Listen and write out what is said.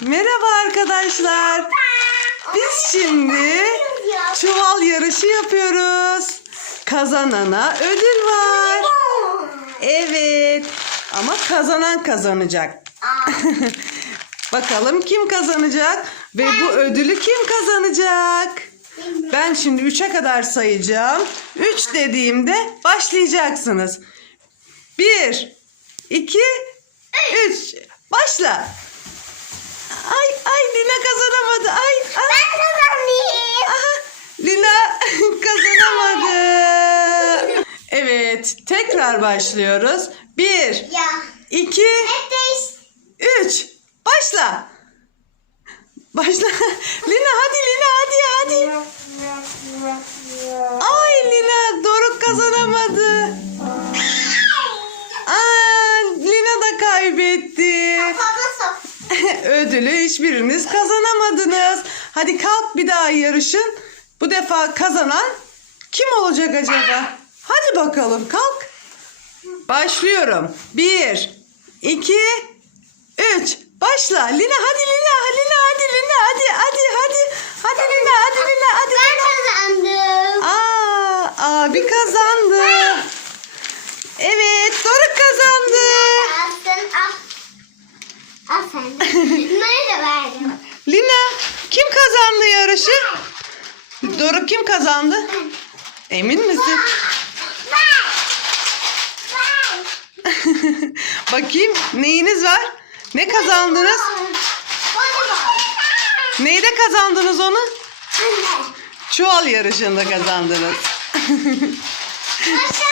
Merhaba arkadaşlar. Biz şimdi çuval yarışı yapıyoruz. Kazanana ödül var. Evet. Ama kazanan kazanacak. Bakalım kim kazanacak ve bu ödülü kim kazanacak? Ben şimdi 3'e kadar sayacağım. 3 dediğimde başlayacaksınız. 1 2 3 Başla. Ay ay Lina kazanamadı. Ay ay. Ben kazanayım. Aha, Lina kazanamadı. Evet, tekrar başlıyoruz. 1 Ya. 2 Hep değiş. 3 Başla. Başla. Lina hadi Lina hadi hadi. Ay Lina Doruk kazanamadı. Aa, Lina da kaybetti. Fazla sok. Ödülü hiçbiriniz kazanamadınız. Hadi kalk bir daha yarışın. Bu defa kazanan kim olacak acaba? Hadi bakalım kalk. Başlıyorum. Bir, iki, üç. Başla. Lina hadi Lina. Lina hadi Lina hadi hadi hadi. Hadi Lina hadi Lina hadi Ben Lina. kazandım. Aa, abi kazandı. Evet, Doruk kazandı. Alsın al. Al sen. Bunları da verdim. Lina kim kazandı yarışı? Doruk kim kazandı? Emin misin? Bakayım neyiniz var? Ne kazandınız? Neyde kazandınız onu? Çuval yarışında kazandınız. Başa